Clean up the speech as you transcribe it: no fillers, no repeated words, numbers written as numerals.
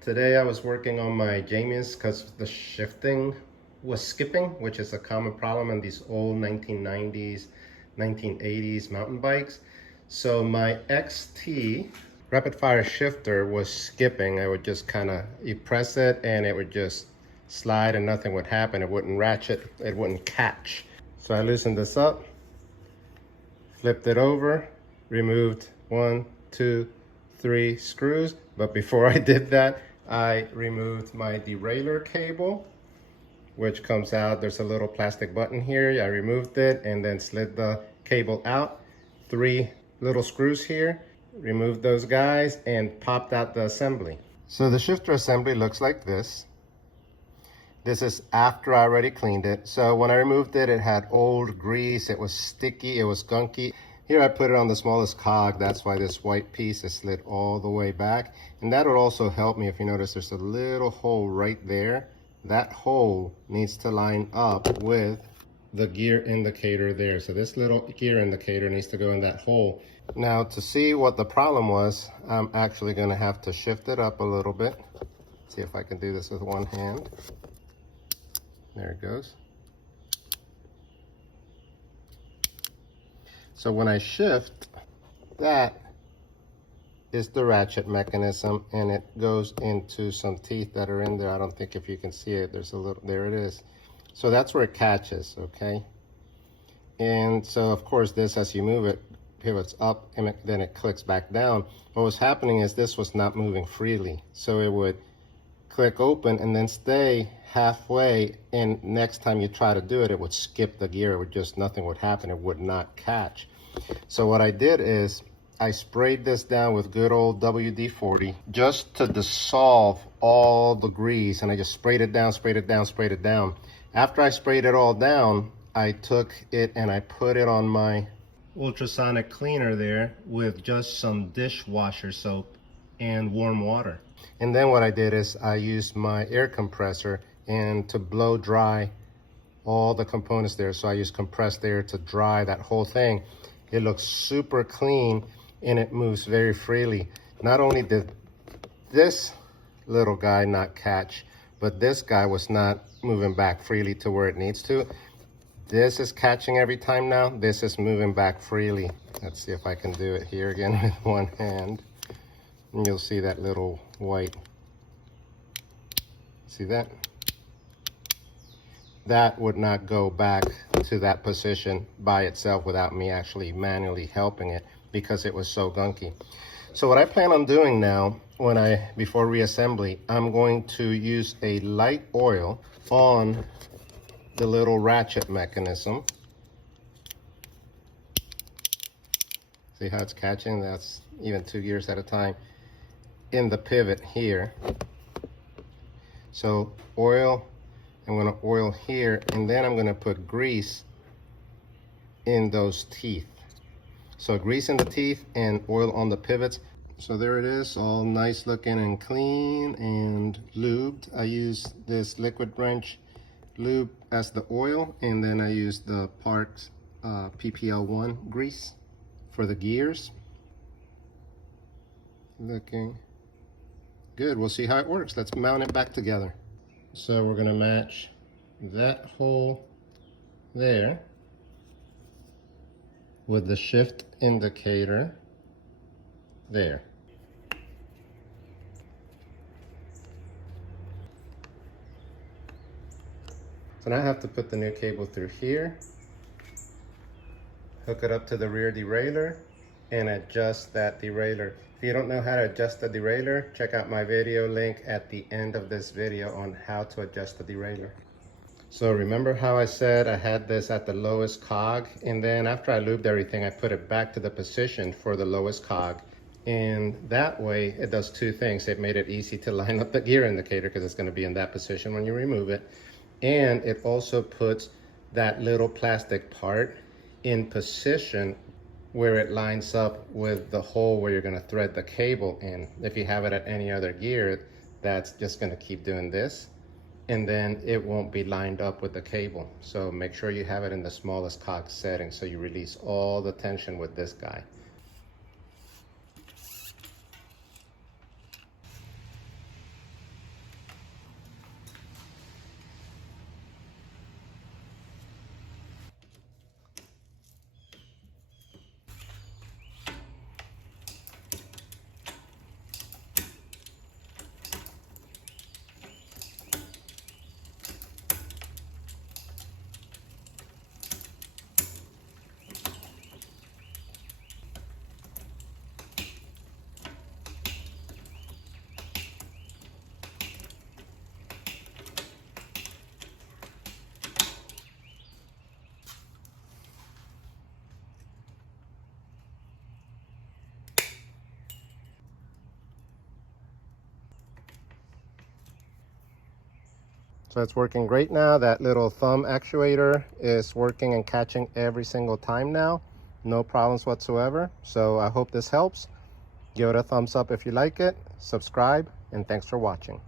Today I was working on my Jamius because the shifting was skipping, which is a common problem in these old 1990s, 1980s mountain bikes. So my XT Rapidfire shifter was skipping. I would just you press it and it would just slide and nothing would happen. It wouldn't ratchet, it wouldn't catch. So I loosened this up, flipped it over, removed 1, 2, 3 screws. But before I did that, I removed my derailleur cable, which comes out. There's a little plastic button here. I removed it and then slid the cable out. 3 little screws here, removed those guys and popped out the assembly. So the shifter assembly looks like this. This is after I already cleaned it. So when I removed it, it had old grease, it was sticky, it was gunky. Here I put it on the smallest cog, that's why this white piece is slid all the way back. And that would also help me. If you notice, there's a little hole right there. That hole needs to line up with the gear indicator there. So this little gear indicator needs to go in that hole. Now to see what the problem was, I'm actually gonna have to shift it up a little bit. See if I can do this with one hand. There it goes. So when I shift, that is the ratchet mechanism, and it goes into some teeth that are in there. I don't think if you can see it, there's a little, there it is. So that's where it catches, okay? And so of course this, as you move it, pivots up and then it clicks back down. What was happening is this was not moving freely. So it would click open and then stay halfway, and next time you try to do it, it would skip the gear. It would just, nothing would happen. It would not catch. So what I did is I sprayed this down with good old WD-40 just to dissolve all the grease, and I just sprayed it down, sprayed it down, sprayed it down. After I sprayed it all down, I took it and I put it on my ultrasonic cleaner there with just some dishwasher soap and warm water. And then what I did is I used my air compressor and to blow dry all the components there. So I used compressed air to dry that whole thing. It looks super clean and it moves very freely. Not only did this little guy not catch, but this guy was not moving back freely to where it needs to. This is catching every time now. This is moving back freely. Let's see if I can do it here again with one hand. And you'll see that little white. See that? That would not go back to that position by itself without me actually manually helping it, because it was so gunky. So what I plan on doing now, before reassembly, I'm going to use a light oil on the little ratchet mechanism. See how it's catching? That's even 2 gears at a time in the pivot here. So oil, I'm going to oil here, and then I'm going to put grease in those teeth. So grease in the teeth and oil on the pivots. So there it is, all nice looking and clean and lubed. I use this liquid wrench lube as the oil, and then I use the Parks PPL1 grease for the gears. Looking good. We'll see how it works. Let's mount it back together. So we're going to match that hole there with the shift indicator there. So now I have to put the new cable through here, hook it up to the rear derailleur, and adjust that derailleur. If you don't know how to adjust the derailleur, check out my video link at the end of this video on how to adjust the derailleur. So remember how I said I had this at the lowest cog, and then after I lubed everything, I put it back to the position for the lowest cog. And that way it does 2 things. It made it easy to line up the gear indicator because it's going to be in that position when you remove it. And it also puts that little plastic part in position where it lines up with the hole where you're going to thread the cable in. If you have it at any other gear, that's just going to keep doing this, and then it won't be lined up with the cable. So make sure you have it in the smallest cog setting so you release all the tension with this guy. So it's working great now. That little thumb actuator is working and catching every single time now. No problems whatsoever. So I hope this helps. Give it a thumbs up if you like it, subscribe, and thanks for watching.